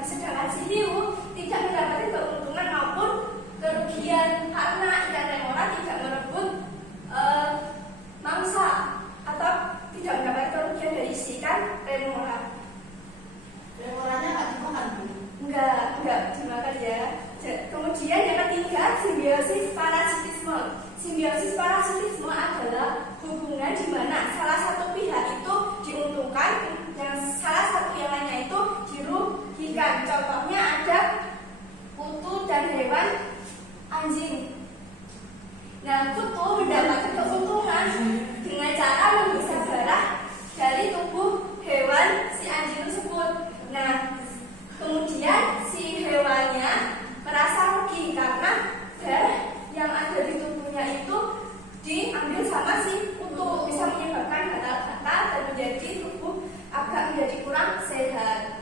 Nah, sedangkan si hiu tidak mendapatkan keuntungan maupun bagikan. Contohnya ada kutu dan hewan anjing. Nah, kutu mendapatkan keuntungan dengan cara menghisap darah dari tubuh hewan si anjing tersebut. Nah, kemudian si hewannya merasa rugi karena darah yang ada di tubuhnya itu diambil sama si kutu, bisa menyebabkan gatal-gatal dan menjadi tubuh agak menjadi kurang sehat.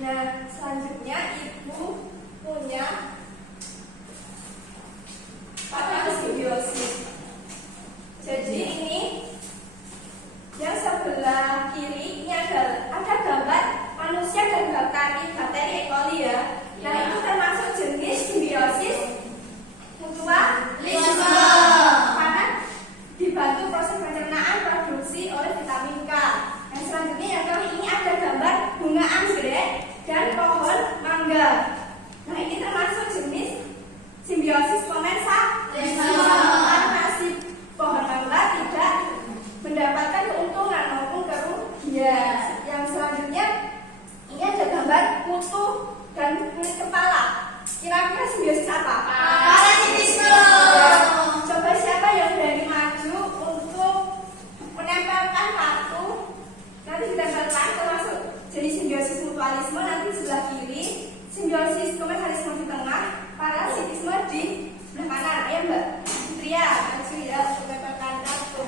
Nah, selanjutnya ibu punya simbiosis. Jadi ini yang sebelah kiri ini ada gambar manusia dan bakteri E. coli ya. Nah, itu termasuk jenis simbiosis mutualisme karena dibantu proses pencernaan produksi oleh vitamin K. Yang selanjutnya yang kali ini ada gambar bunga anggrek dan pohon mangga. Nah, ini termasuk jenis simbiosis komensalisme karena si pohon mangga tidak mendapatkan keuntungan maupun kerugian. Yang selanjutnya ini ada gambar kutu dan kulit kepala. Kira-kira simbiosis apa? Parasitisme. Coba siapa yang berani maju untuk menempelkan kartu nanti ditempelkan termasuk jadi simbiosis mutualisme nanti sebelah kiri, simbiosis komensalisme di tengah, parasitisme di sebelah kanan. Ayo Mbak Fitria, maju ya untuk menempelkan kartu.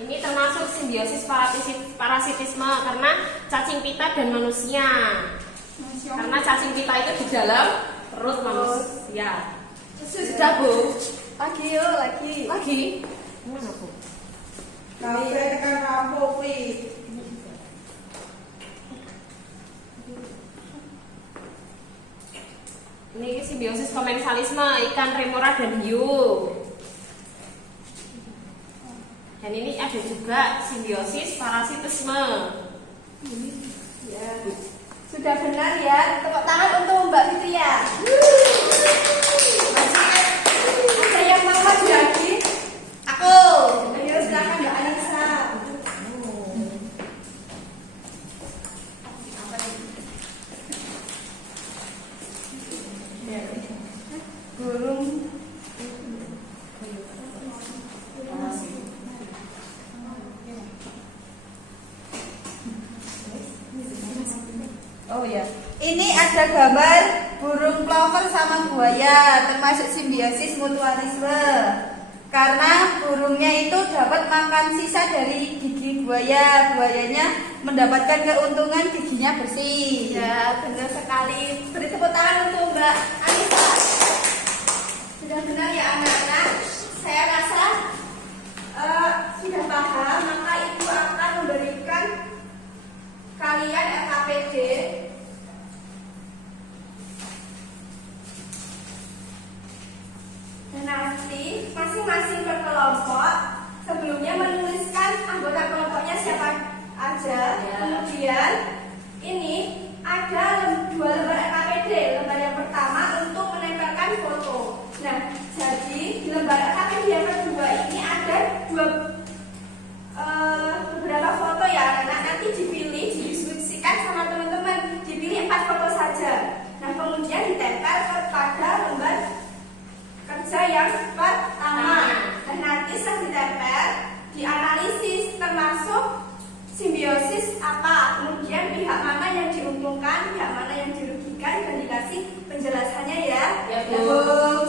Ini termasuk simbiosis parasitisme karena cacing pita dan manusia. Karena cacing pita itu di dalam perut manusia. Sudah Bu? Lagi yuk, lagi. Mana Bu? Kafe tekan rampok please. Ini simbiosis komensalisme ikan remora dan hiu. Dan ini ada juga simbiosis parasitisme. Ya. Sudah benar ya. Tepuk tangan untuk Mbak Fitria. Ada yang mau maju lagi? Aku. Ayo silakan Mbak Anissa. Burung. Oh ya. Ini ada gambar burung plover sama buaya, termasuk simbiosis mutualisme. Karena burungnya itu dapat makan sisa dari gigi buaya, buayanya mendapatkan keuntungan giginya bersih. Ya, benar sekali. Beri tepuk tangan untuk Mbak Anissa. Sudah benar ya anak-anak. Saya rasa sudah paham, maka ibu akan memberikan kalian LKPD. Dan nanti masing-masing berkelompok sebelumnya menuliskan anggota kelompoknya siapa aja. Kemudian ini ada 2 lembar LKPD. Lembar yang pertama untuk menempelkan foto. Nah, jadi di lembar LKPD yang kedua ini ada beberapa foto ya anak-anak. Nanti dipilih, didiskusikan sama teman-teman. Dipilih 4 foto saja. Nah, kemudian ditempel kepada lembar kerja yang pertama. Dan nanti setelah ditempel, dianalisis termasuk simbiosis apa, kemudian pihak mana yang diuntungkan, pihak mana yang dirugikan, dan dikasih penjelasannya ya. Ya Bu.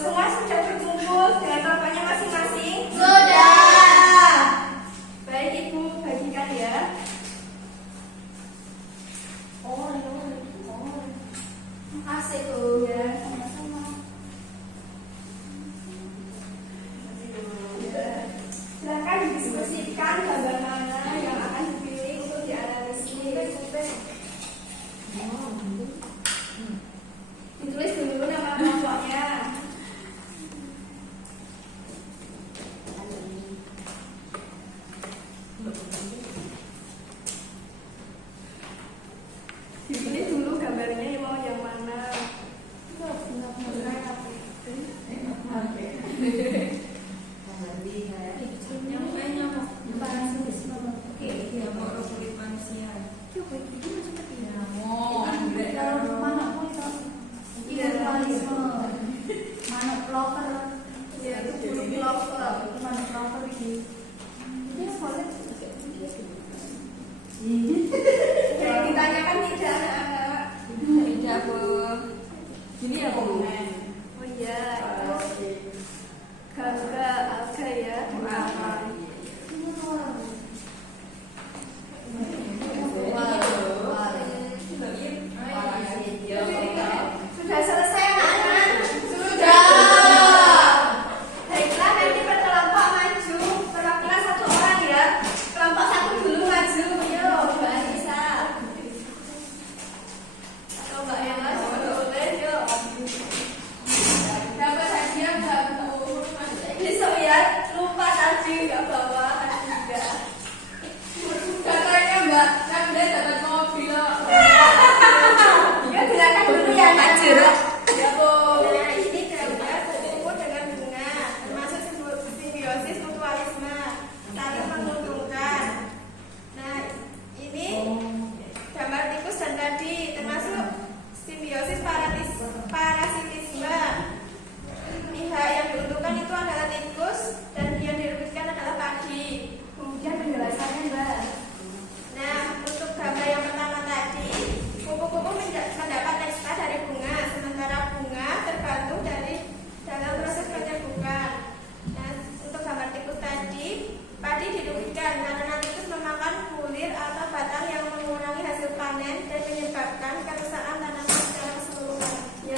Semua sudah berkumpul dengan kelompoknya masing-masing? Sudah. Baik Ibu, bagikan ya. Makasih Bu ya. Silakan didiskusikan gambar mana yang akan dipilih untuk dianalisis.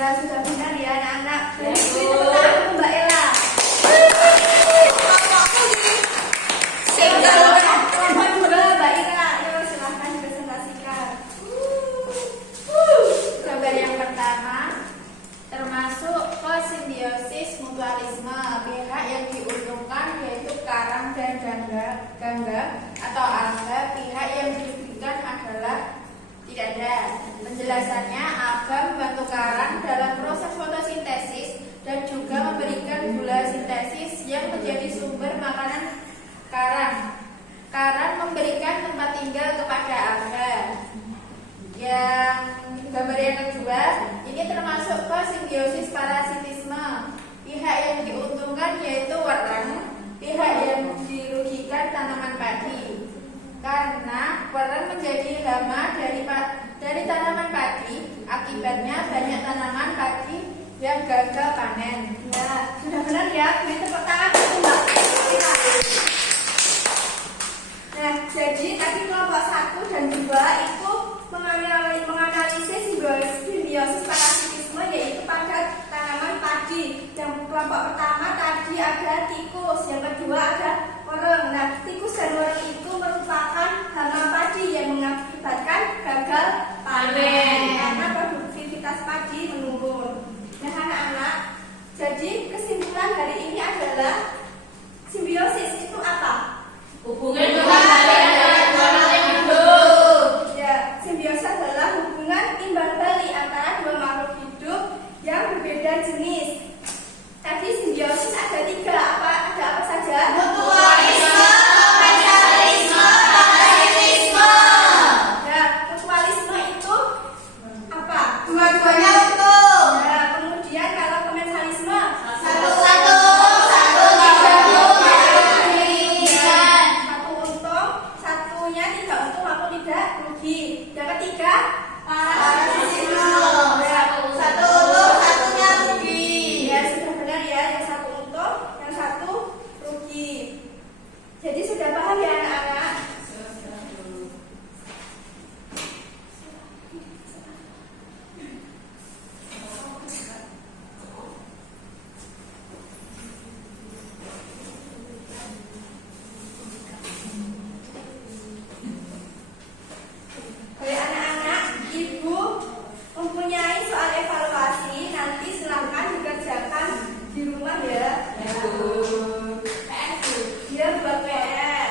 Ya, sudah benar ya anak-anak. Ya, Jadi Bu. tepuk tangan untuk Mbak Ella. Kelompok dua Mbak Ira, yuk silahkan dipresentasikan. Gambar yang pertama termasuk kosimbiosis mutualisme. Pihak yang diuntungkan yaitu karang dan gangga atau alga. Pihak yang dirugikan adalah tidak ada. Penjelasannya, alga membantu karang dalam proses fotosintesis dan juga memberikan gula sintesis yang menjadi sumber makanan karang. Karang memberikan tempat tinggal kepada alga. Yang gambar yang kedua, ini termasuk kosimbiosis parasitisme. Pihak yang diuntungkan yaitu wereng, pihak yang dirugikan tanaman padi. Karena wereng menjadi hama dari tanaman padi, akibatnya banyak tanaman padi yang gagal panen. Ya, sudah benar ya. Beri tepuk tangan untuk Mbak Ira. Nah, jadi tadi kelompok 1 dan 2 itu menganalisis simbiosis parasitisme yaitu pada tanaman padi. Yang kelompok pertama tadi ada tikus, yang kedua ada wereng. Nah, tikus dan wereng itu merupakan hama padi yang mengakibatkan gagal panen karena produktivitas padi menurun. Nah, anak-anak, jadi kesimpulan hari ini adalah simbiosis itu apa? Hubungan antara dua makhluk yang hidup. Ya, simbiosis adalah hubungan imbang balik antara dua makhluk hidup yang berbeda jenis. Tadi simbiosis ada 3, ada apa saja? Mutualisme, komensalisme, parasitisme. Ya, mutualisme itu apa? Dua-duanya utuh. Ya, kemudian kalau komensalisme Satu-satu, satu satu untung, satunya tidak untung maupun tidak rugi. Yang ketiga, parasitisme. ya, Satu utuh, satunya rugi. ya sudah benar ya, yang satu untung, yang satu rugi. Jadi sudah paham ya anak-anak? Baik anak-anak, ibu mempunyai soal evaluasi, nanti silahkan dikerjakan di rumah ya. Ya, Bu. Dia buat PR.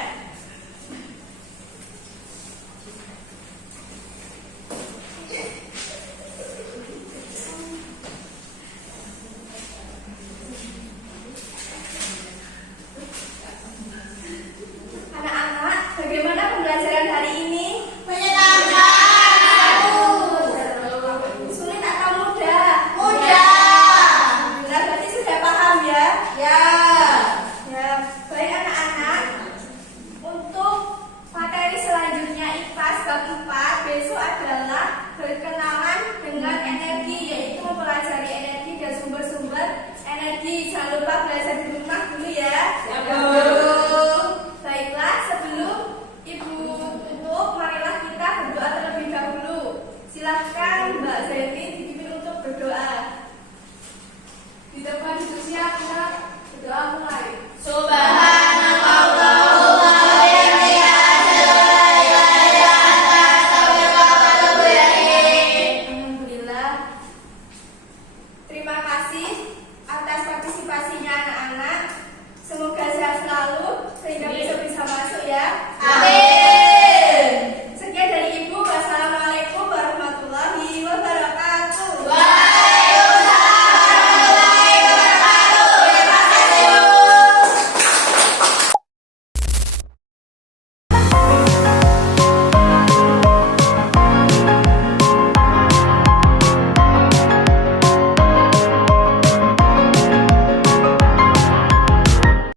Anak-anak, bagaimana pembelajaran hari ini? Menyenangkan. Sulit atau mudah? Mudah. Nah, berarti sudah paham ya? Ya. Ya, baik anak-anak. Untuk materi selanjutnya IPAS bab 4 besok adalah berkenalan dengan energi, yaitu mempelajari energi dan sumber-sumber energi. Jangan lupa belajar di rumah dulu ya. Ya, Bu. Baiklah, sebelum Ibu tutup, marilah kita berdoa terlebih dahulu. Silahkan Mbak Zeni dipimpin untuk berdoa.